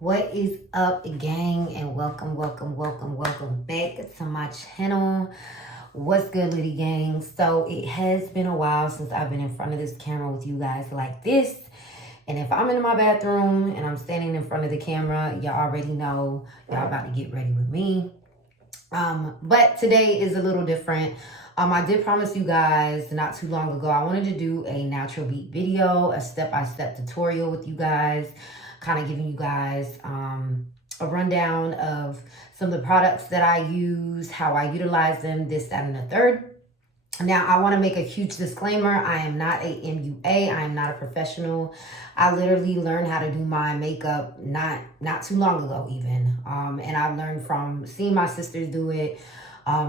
What is up, gang, and welcome back to my channel. What's good, Liddy gang? So it has been a while since I've been in front of this camera with you guys like this. And if I'm in my bathroom and I'm standing in front of the camera, y'all already know y'all about to get ready with me. But today is a little different. I did promise you guys not too long ago, I wanted to do a natural beat video, a step-by-step tutorial with you guys, kind of giving you guys a rundown of some of the products that I use, how I utilize them, this, that, and the third. Now, I want to make a huge disclaimer. I am not a MUA. I am not a professional. I literally learned how to do my makeup not too long ago even. And I've learned from seeing my sisters do it,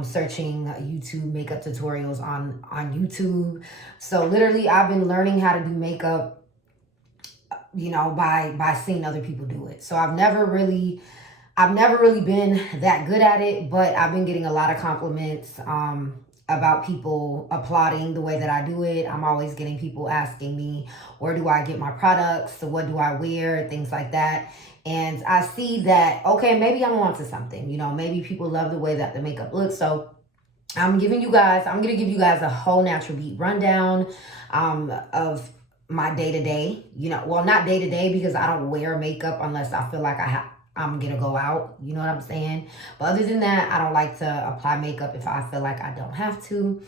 searching YouTube makeup tutorials on YouTube. So literally, I've been learning how to do makeup, you know, by seeing other people do it. So I've never really been that good at it, but I've been getting a lot of compliments about people applauding the way that I do it. I'm always getting people asking me, where do I get my products? So what do I wear? Things like that. And I see that, okay, maybe I'm onto something. You know, maybe people love the way that the makeup looks. So I'm going to give you guys a whole natural beat rundown of my day-to-day. You know, well, not day-to-day because I don't wear makeup unless I feel like I'm gonna go out, you know what I'm saying? But other than that, I don't like to apply makeup if I feel like I don't have to.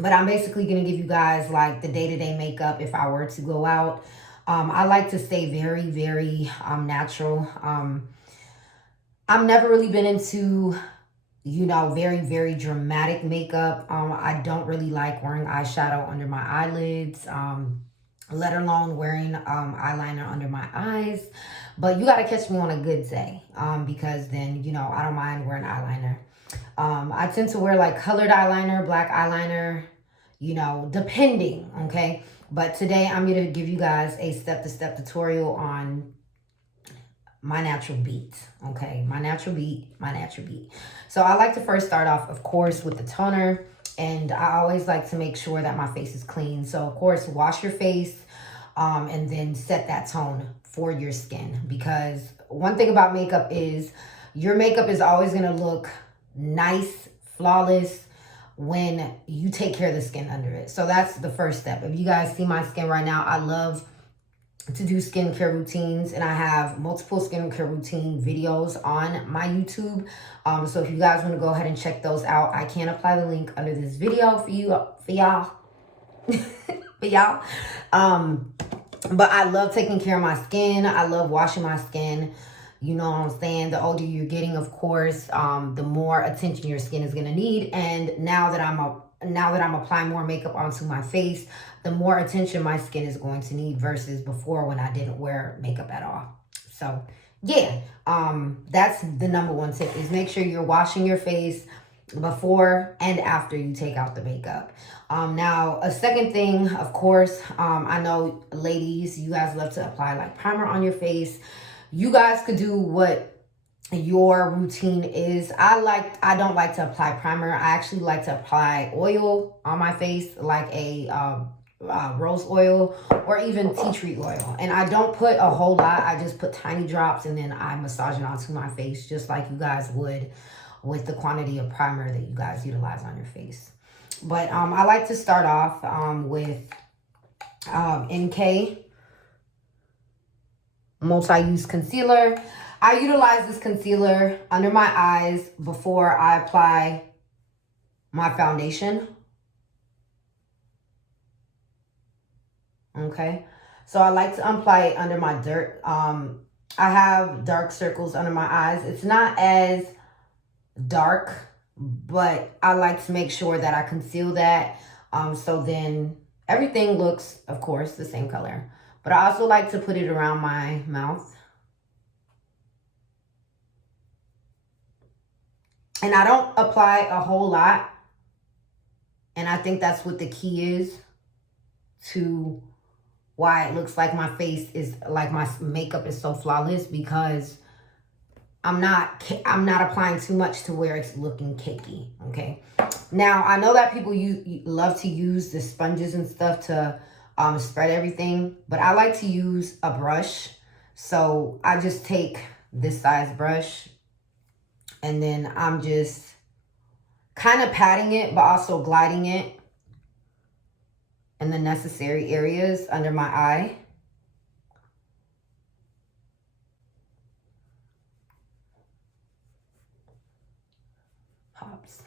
But I'm basically gonna give you guys like the day-to-day makeup if I were to go out. I like to stay very, very natural. I've never really been into, you know, very, very dramatic makeup. I don't really like wearing eyeshadow under my eyelids. Let alone wearing eyeliner under my eyes. But you got to catch me on a good day because then, you know, I don't mind wearing eyeliner. I tend to wear like colored eyeliner, black eyeliner, you know, depending, okay? But today I'm going to give you guys a step-to-step tutorial on my natural beat, okay? My natural beat. So I like to first start off, of course, with the toner. And I always like to make sure that my face is clean. So, of course, wash your face and then set that tone for your skin. Because one thing about makeup is your makeup is always going to look nice, flawless when you take care of the skin under it. So that's the first step. If you guys see my skin right now, I love to do skincare routines, and I have multiple skincare routine videos on my YouTube. So if you guys want to go ahead and check those out, I can apply the link under this video for y'all. But I love taking care of my skin. I love washing my skin. You know what I'm saying? The older you're getting, of course, the more attention your skin is gonna need. And now that I'm applying more makeup onto my face, the more attention my skin is going to need versus before when I didn't wear makeup at all. So yeah, that's the number one tip, is make sure you're washing your face before and after you take out the makeup. Now, a second thing, of course, I know ladies, you guys love to apply like primer on your face. You guys could do what your routine is. I don't like to apply primer. I actually like to apply oil on my face, like a rose oil or even tea tree oil. And I don't put a whole lot. I just put tiny drops and then I massage it onto my face just like you guys would with the quantity of primer that you guys utilize on your face. But I like to start off with NK multi-use concealer. I utilize this concealer under my eyes before I apply my foundation. Okay, so I like to apply it under my dirt. I have dark circles under my eyes. It's not as dark, but I like to make sure that I conceal that. So then Everything looks, of course, the same color. But I also like to put it around my mouth. And I don't apply a whole lot. And I think that's what the key is to why it looks like my face is, like my makeup is so flawless, because I'm not applying too much to where it's looking cakey, okay? Now, I know that people love to use the sponges and stuff to spread everything, but I like to use a brush. So I just take this size brush, and then I'm just kind of patting it, but also gliding it in the necessary areas under my eye. Pops.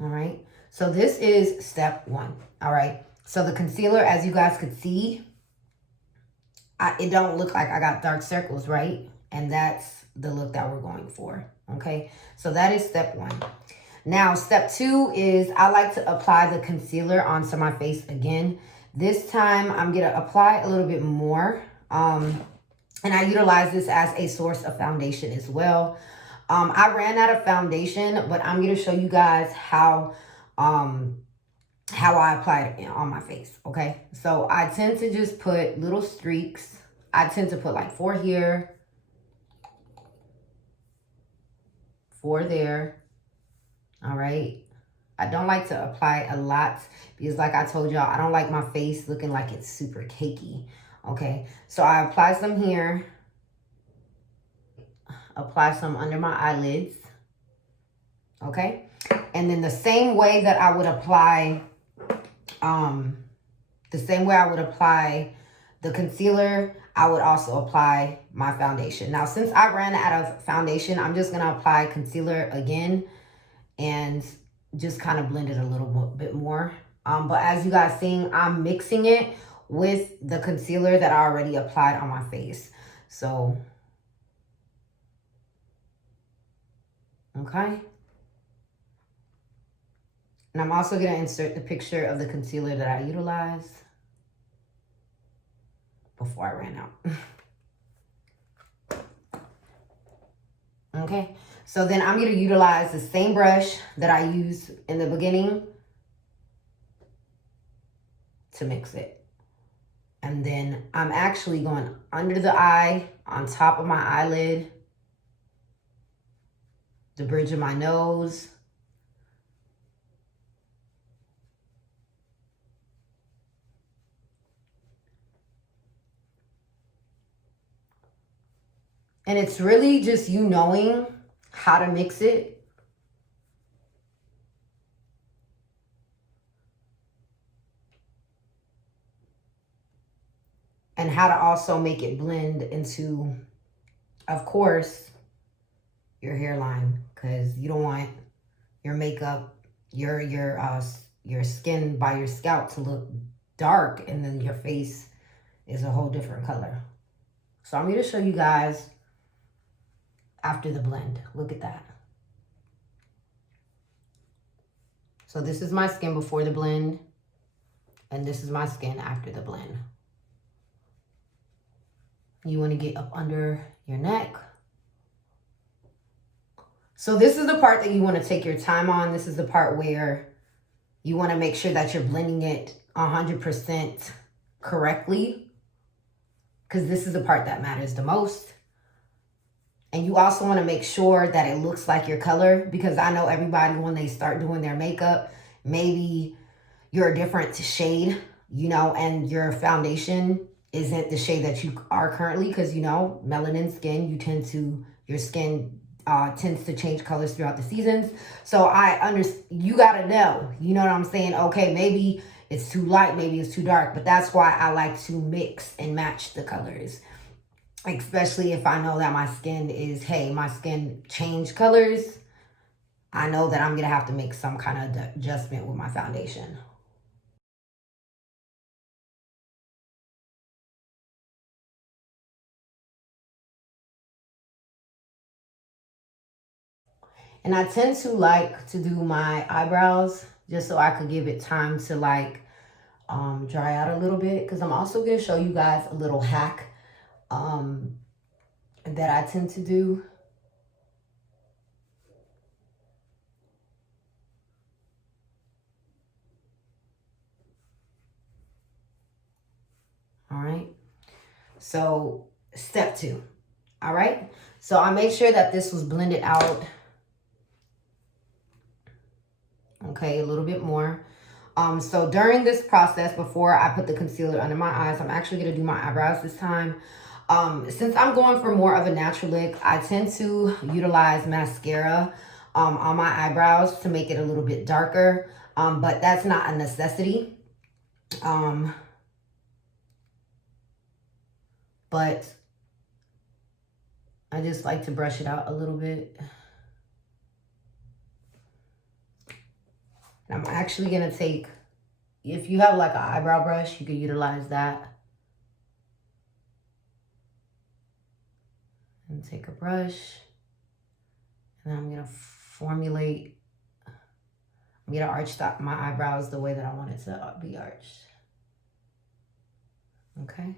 All right. So this is step one. All right. So the concealer, as you guys could see, it don't look like I got dark circles, right? And that's the look that we're going for. Okay. So that is step one. Now, step two is I like to apply the concealer onto my face again. This time, I'm going to apply a little bit more. And I utilize this as a source of foundation as well. I ran out of foundation, but I'm going to show you guys how I apply it on my face, okay? So I tend to just put little streaks. I tend to put like 4 here, 4 there. All right. I don't like to apply a lot because, like I told y'all, I don't like my face looking like it's super cakey. Okay. So I apply some here. Apply some under my eyelids. Okay. And then the same way that I would apply, the concealer, I would also apply my foundation. Now, since I ran out of foundation, I'm just going to apply concealer again and just kind of blend it a little bit more. But as you guys seen, I'm mixing it with the concealer that I already applied on my face. So, okay. And I'm also going to insert the picture of the concealer that I utilized before I ran out. Okay. So then I'm going to utilize the same brush that I used in the beginning to mix it. And then I'm actually going under the eye, on top of my eyelid, the bridge of my nose, and it's really just you knowing how to mix it. And how to also make it blend into, of course, your hairline, because you don't want your makeup, your skin by your scalp to look dark and then your face is a whole different color. So I'm going to show you guys after the blend. Look at that. So this is my skin before the blend, and this is my skin after the blend. You want to get up under your neck. So this is the part that you want to take your time on. This is the part where you want to make sure that you're blending it 100% correctly, because this is the part that matters the most. And you also want to make sure that it looks like your color, because I know everybody, when they start doing their makeup, maybe you're a different shade, you know, and your foundation isn't the shade that you are currently, because, you know, melanin skin, your skin tends to change colors throughout the seasons. So you got to know, you know what I'm saying? Okay, maybe it's too light, maybe it's too dark, but that's why I like to mix and match the colors. Especially if I know that my skin changed colors, I know that I'm going to have to make some kind of adjustment with my foundation. And I tend to like to do my eyebrows just so I could give it time to like dry out a little bit, because I'm also going to show you guys a little hack that I tend to do. All right. So step 2. All right. So I made sure that this was blended out. Okay, a little bit more. So during this process, before I put the concealer under my eyes, I'm actually going to do my eyebrows this time. Since I'm going for more of a natural look, I tend to utilize mascara on my eyebrows to make it a little bit darker. But that's not a necessity. But I just like to brush it out a little bit. And I'm actually going to take, if you have like an eyebrow brush, you can utilize that. And take a brush. And I'm going to formulate, I'm going to arch my eyebrows the way that I want it to be arched. Okay.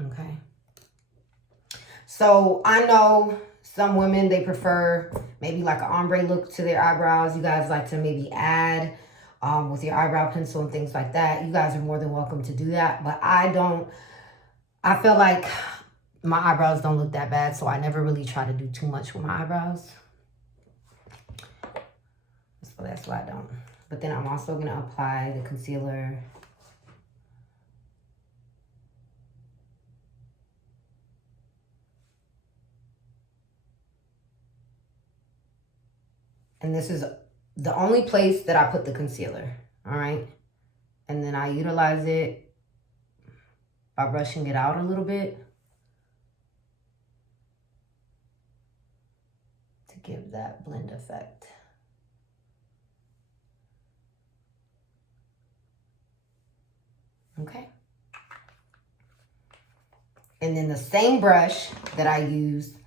Okay. So I know some women, they prefer maybe like an ombre look to their eyebrows. You guys like to maybe add with your eyebrow pencil and things like that. You guys are more than welcome to do that. But I don't, I feel like my eyebrows don't look that bad, so I never really try to do too much with my eyebrows. So that's why I don't. But then I'm also going to apply the concealer. And this is the only place that I put the concealer, all right? And then I utilize it by brushing it out a little bit to give that blend effect. Okay. And then the same brush that I used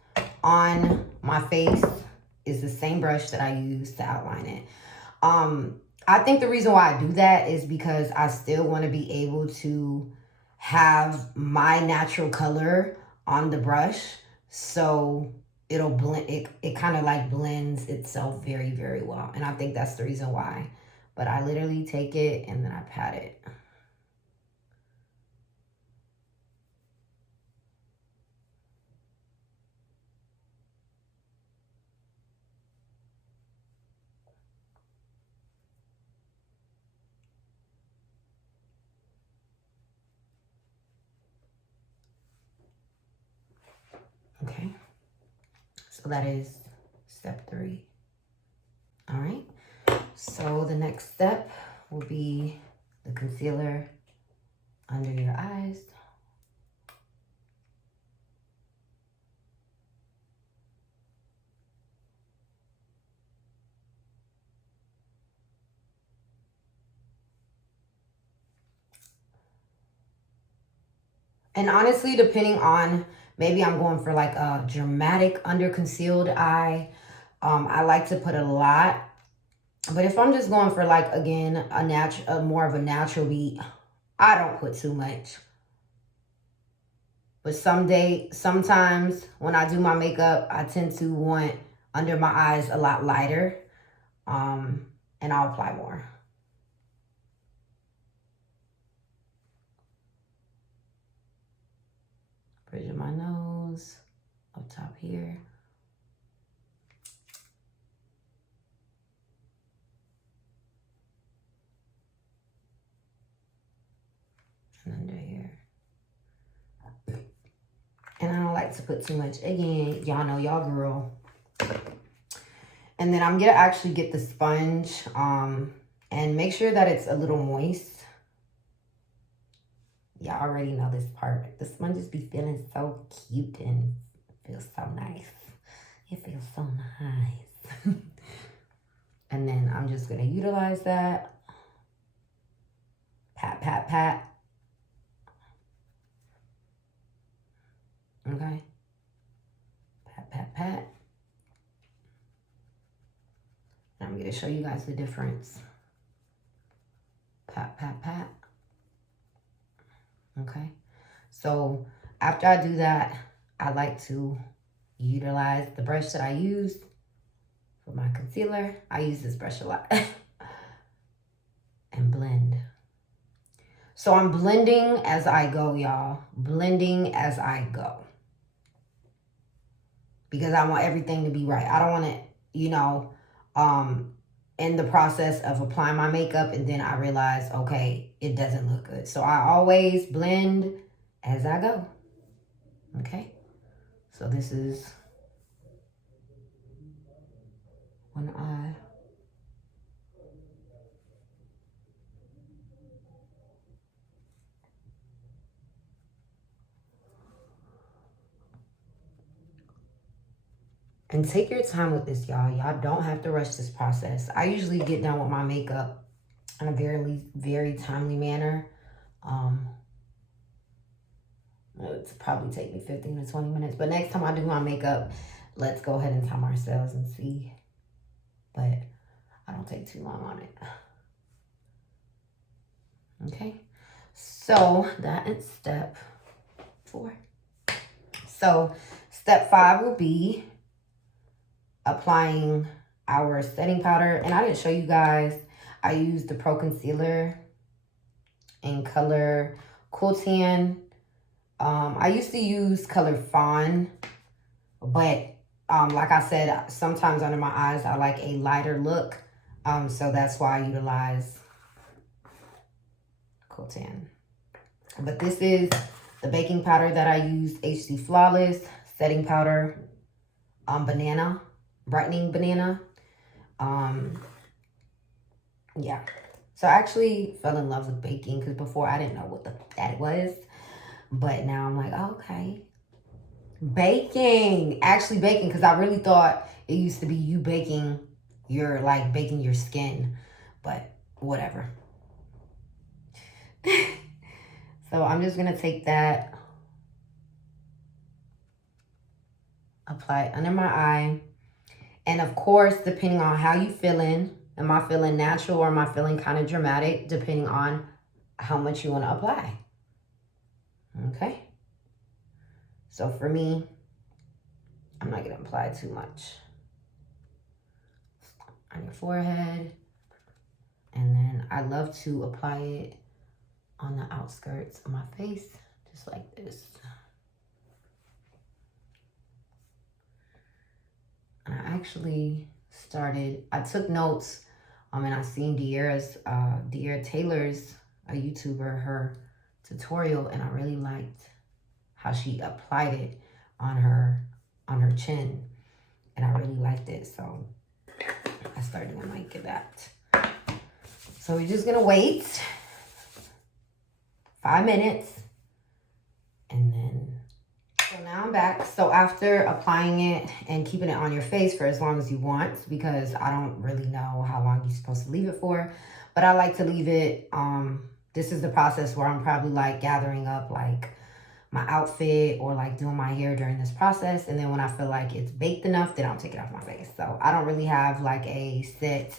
on my face is the same brush that I use to outline it. I think the reason why I do that is because I still want to be able to have my natural color on the brush. So it'll blend, it kind of like blends itself very, very well. And I think that's the reason why. But I literally take it and then I pat it. Okay, so that is step 3. All right, so the next step will be the concealer under your eyes. And honestly, depending on, maybe I'm going for like a dramatic under concealed eye, I like to put a lot. But if I'm just going for like, again, a more of a natural beat, I don't put too much. But sometimes when I do my makeup, I tend to want under my eyes a lot lighter. And I'll apply more. Bridge of my nose, up top here. And under here. And I don't like to put too much. Again, y'all know y'all girl. And then I'm gonna actually get the sponge and make sure that it's a little moist. Y'all already know this part. The sponges be feeling so cute and feels so nice. It feels so nice. And then I'm just gonna utilize that. Pat, pat, pat. Okay. Pat, pat, pat. to show you guys the difference. Pat, pat, pat. Okay. So after I do that, I like to utilize the brush that I use for my concealer. I use this brush a lot. And blend. So I'm blending as I go, y'all. Blending as I go. Because I want everything to be right. I don't want it, you know, in the process of applying my makeup and then I realize, okay, it doesn't look good. So I always blend as I go. Okay? So this is one eye. And take your time with this, y'all. Y'all don't have to rush this process. I usually get done with my makeup in a very timely manner. It's probably take me 15 to 20 minutes. But next time I do my makeup, let's go ahead and time ourselves and see. But I don't take too long on it. Okay. So that is step 4. So step 5 will be applying our setting powder. And I didn't show you guys, I used the Pro Concealer in color Cool Tan. I used to use color Fawn, but like I said, sometimes under my eyes, I like a lighter look. So that's why I utilize Cool Tan. But this is the baking powder that I used, HD Flawless setting powder, banana. Brightening banana. Yeah. So I actually fell in love with baking because before I didn't know what that was. But now I'm like, oh, okay. Baking. Actually baking, because I really thought it used to be you baking your, like, baking your skin. But whatever. So I'm just going to take that. Apply it under my eye. And of course, depending on how you feeling, am I feeling natural or am I feeling kind of dramatic, depending on how much you want to apply. Okay. So for me, I'm not going to apply too much on your forehead. And then I love to apply it on the outskirts of my face, just like this. And I actually I took notes, and I seen De'Ara Taylor's, a YouTuber, her tutorial, and I really liked how she applied it on her chin, and I really liked it, so I started doing like that. So we're just gonna wait 5 minutes, and then. So now I'm back. So after applying it and keeping it on your face for as long as you want, because I don't really know how long you're supposed to leave it for, but I like to leave it, this is the process where I'm probably like gathering up like my outfit or like doing my hair during this process. And then when I feel like it's baked enough, then I'll take it off my face. So I don't really have like a set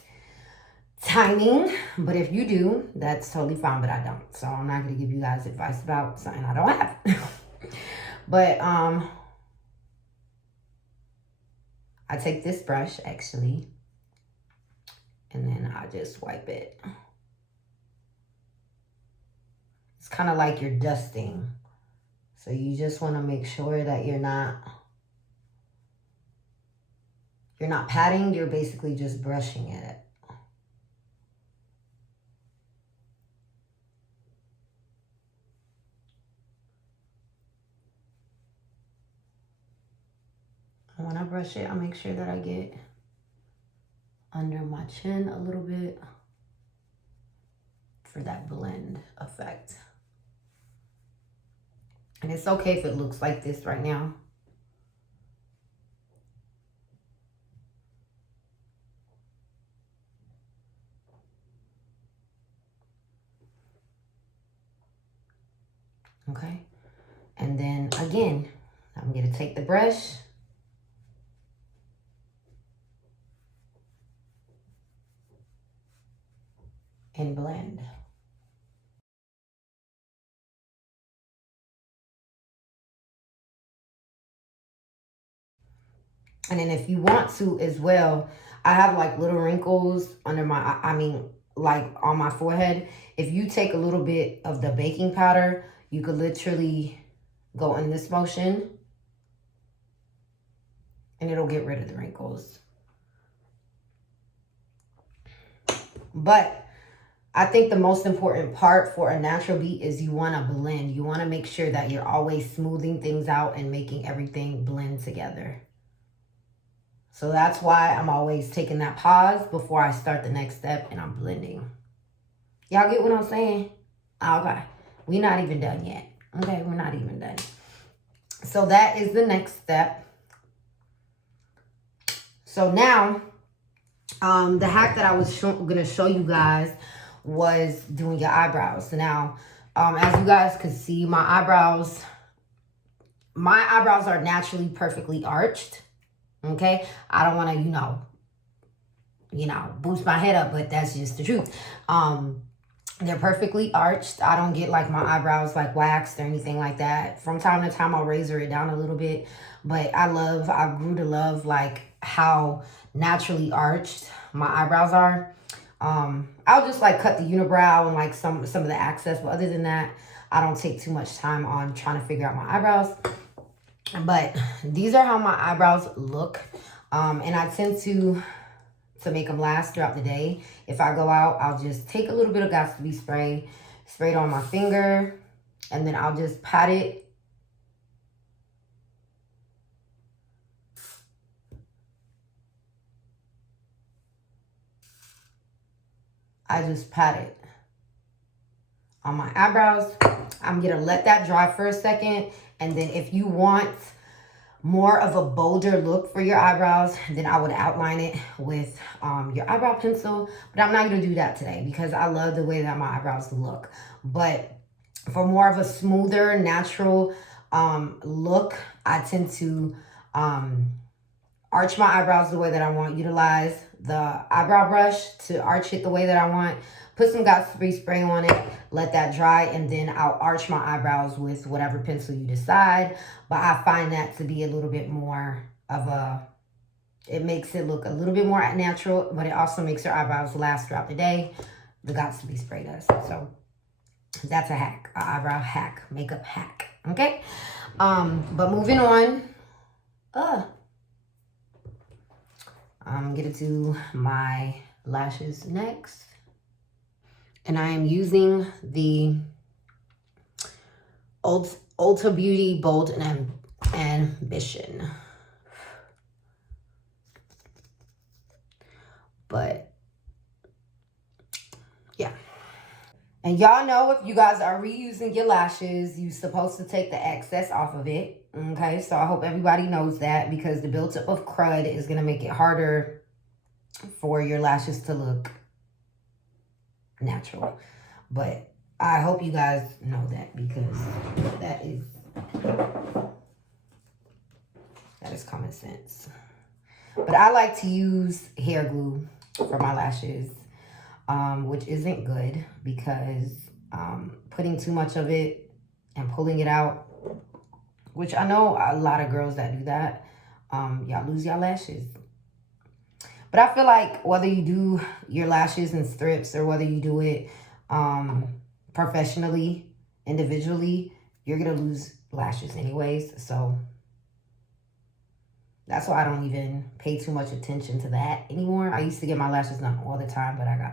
timing, but if you do, that's totally fine, but I don't. So I'm not going to give you guys advice about something I don't have. But I take this brush actually, and then I just wipe it. It's kind of like you're dusting. So you just want to make sure that you're not patting, you're basically just brushing it. And when I brush it, I make sure that I get under my chin a little bit for that blend effect. And it's okay if it looks like this right now. Okay. And then again, I'm going to take the brush. and blend. And then if you want to as well, I have like little wrinkles under my, like on my forehead. If you take a little bit of the baking powder, you could literally go in this motion and it'll get rid of the wrinkles. But I think the most important part for a natural beat is you want to blend. You want to make sure that you're always smoothing things out and making everything blend together. So that's why I'm always taking that pause before I start the next step and I'm blending. Y'all get what I'm saying? Okay. We're not even done yet. Okay, we're not even done. So that is the next step. So now, the hack that I was going to show you guys was doing your eyebrows. So now, as you guys can see, my eyebrows are naturally perfectly arched. Okay, I don't want to, boost my head up, but that's just the truth. They're perfectly arched. I don't get like my eyebrows like waxed or anything like that. From time to time, I'll razor it down a little bit, but I grew to love like how naturally arched my eyebrows are. I'll just like cut the unibrow and like some of the excess, but other than that, I don't take too much time on trying to figure out my eyebrows. But these are how my eyebrows look. And I tend to make them last throughout the day. If I go out, I'll just take a little bit of Got2b spray it on my finger, and then I'll just pat it. I just pat it on my eyebrows. I'm gonna let that dry for a second, and then if you want more of a bolder look for your eyebrows, then I would outline it with your eyebrow pencil. But I'm not going to do that today because I love the way that my eyebrows look. But for more of a smoother, natural look, I tend to arch my eyebrows the way that I want. Utilize the eyebrow brush to arch it the way that I want. Put some Got2b spray on it, let that dry, and then I'll arch my eyebrows with whatever pencil you decide. But I find that to be a little bit more of it makes it look a little bit more natural, but it also makes your eyebrows last throughout the day. The Got2b spray does. So that's a hack, an eyebrow hack, makeup hack, okay? But moving on, I'm gonna do my lashes next. And I am using the Ulta Beauty Bold and Ambition. But, yeah. And y'all know if you guys are reusing your lashes, you're supposed to take the excess off of it. Okay, so I hope everybody knows that, because the buildup of crud is going to make it harder for your lashes to look natural. But I hope you guys know that, because that is common sense. But I like to use hair glue for my lashes, which isn't good, because putting too much of it and pulling it out, which I know a lot of girls that do that, y'all lose your lashes. But I feel like whether you do your lashes in strips or whether you do it professionally, individually, you're going to lose lashes anyways. So that's why I don't even pay too much attention to that anymore. I used to get my lashes done all the time, but I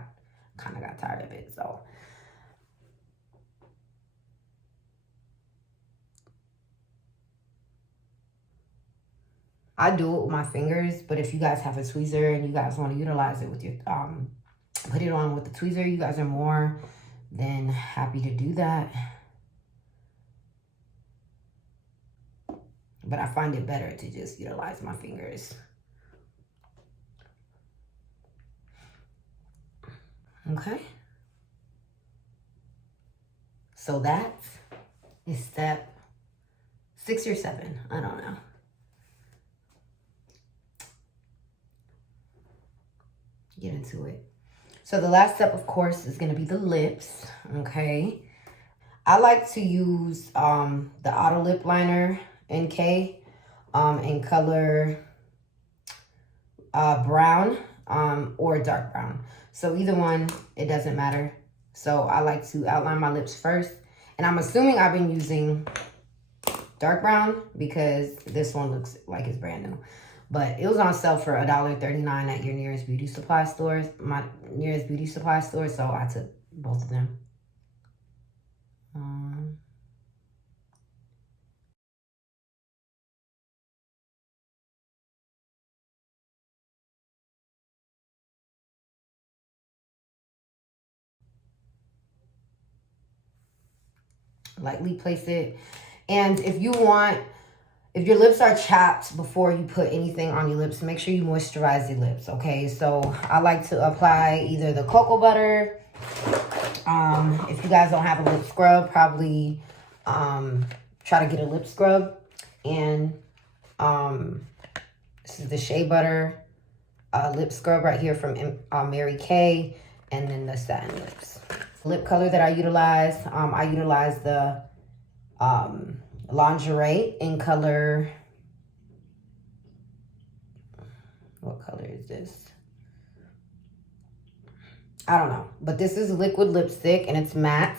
kind of got tired of it. So I do it with my fingers, but if you guys have a tweezer and you guys want to utilize it with your, put it on with the tweezer, you guys are more than happy to do that. But I find it better to just utilize my fingers. Okay. So that is step 6 or 7. I don't know. Get into it. So the last step, of course, is going to be the lips, okay? I like to use the Auto Lip Liner NK in color brown or dark brown. So either one, it doesn't matter. So I like to outline my lips first. And I'm assuming I've been using dark brown because this one looks like it's brand new. But it was on sale for $1.39 at your nearest beauty supply stores. My nearest beauty supply store, so I took both of them. Lightly place it. And if you want, if your lips are chapped before you put anything on your lips, make sure you moisturize your lips, okay? So I like to apply either the cocoa butter. If you guys don't have a lip scrub, probably try to get a lip scrub. And this is the Shea Butter lip scrub right here from Mary Kay. And then the Satin Lips. Lip color that I utilize the Lingerie in color, what color is this? I don't know, but this is liquid lipstick and it's matte.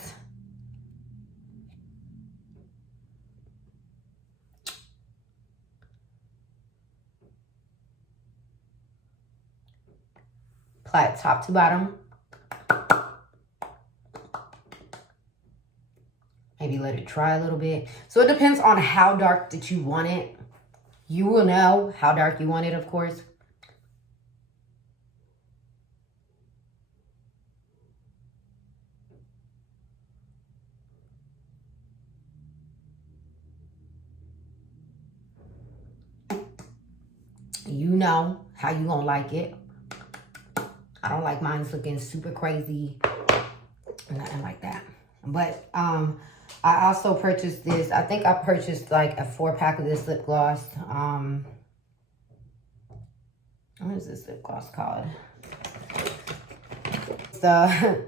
Apply it top to bottom. Maybe let it dry a little bit. So it depends on how dark that you want it. You will know how dark you want it, of course. You know how you gonna like it. I don't like mine looking super crazy. Nothing like that. But I also purchased this. I think I purchased like a 4-pack of this lip gloss. What is this lip gloss called? It's the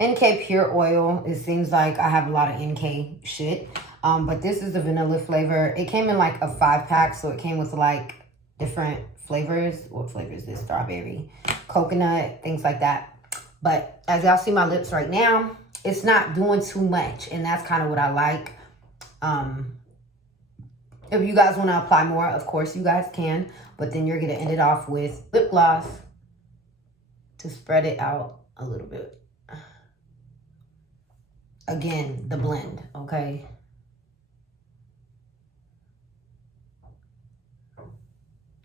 NK Pure Oil. It seems like I have a lot of NK shit. But this is the vanilla flavor. It came in like a 5-pack, so it came with like different flavors. What flavor is this? Strawberry, coconut, things like that. But as y'all see my lips right now, it's not doing too much, and that's kind of what I like. If you guys want to apply more, of course you guys can, but then you're going to end it off with lip gloss to spread it out a little bit. Again, the blend, okay?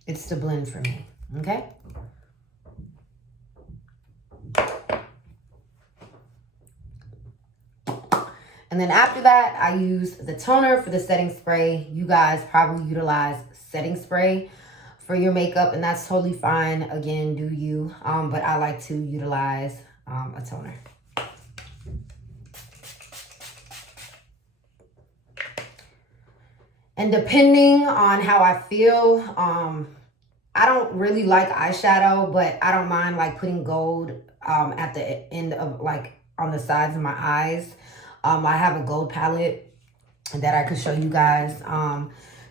It's the blend for me, okay? And then after that, I use the toner for the setting spray. You guys probably utilize setting spray for your makeup, and that's totally fine. Again, do you. But I like to utilize a toner. And depending on how I feel, I don't really like eyeshadow, but I don't mind like putting gold at the end of like on the sides of my eyes. I have a gold palette that I could show you guys.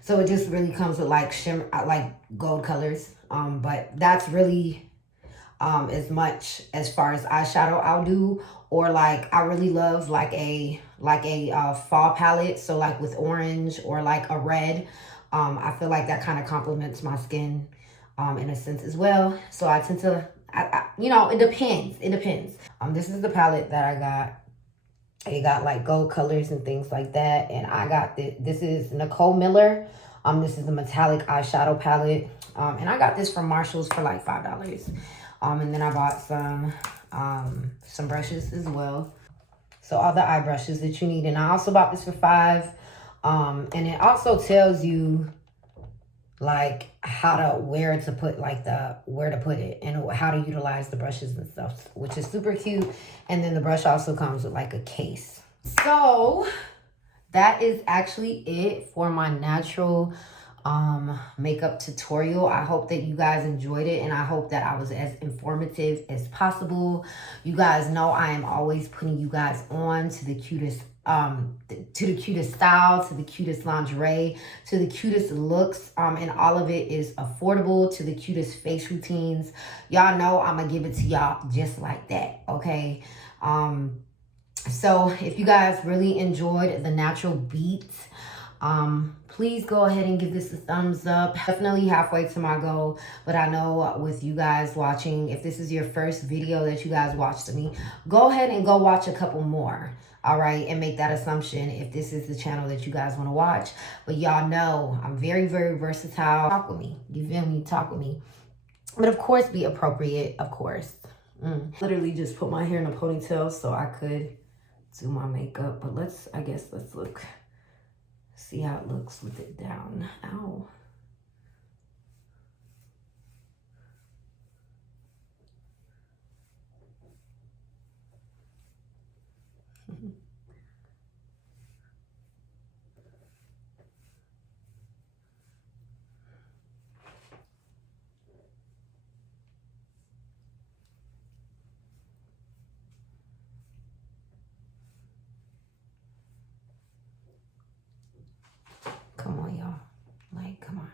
So it just really comes with like shimmer, like gold colors. But that's really as much as far as eyeshadow I'll do. Or like I really love like a fall palette. So like with orange or like a red. I feel like that kind of complements my skin in a sense as well. So I tend to, you know, it depends. It depends. This is the palette that I got. It got like gold colors and things like that. And I got this is Nicole Miller. This is the metallic eyeshadow palette. And I got this from Marshalls for like $5. And then I bought some brushes as well. So all the eye brushes that you need. And I also bought this for $5. And it also tells you like where to put it and how to utilize the brushes and stuff, which is super cute. And then the brush also comes with like a case. So that is actually it for my natural makeup tutorial. I hope that you guys enjoyed it, and I hope that I was as informative as possible. You guys know I am always putting you guys on to the cutest style, to the cutest lingerie, to the cutest looks, and all of it is affordable, to the cutest face routines. Y'all know I'm gonna give it to y'all just like that, okay? So if you guys really enjoyed the natural beats, please go ahead and give this a thumbs up. Definitely halfway to my goal, but I know with you guys watching, if this is your first video that you guys watched of me, go ahead and go watch a couple more. All right, and make that assumption if this is the channel that you guys want to watch. But y'all know I'm very, very versatile. Talk with me. You feel me? Talk with me. But of course, be appropriate, of course. Literally just put my hair in a ponytail so I could do my makeup. But let's look. See how it looks with it down. Ow. Come on, y'all. Like, come on.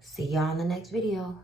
See y'all in the next video.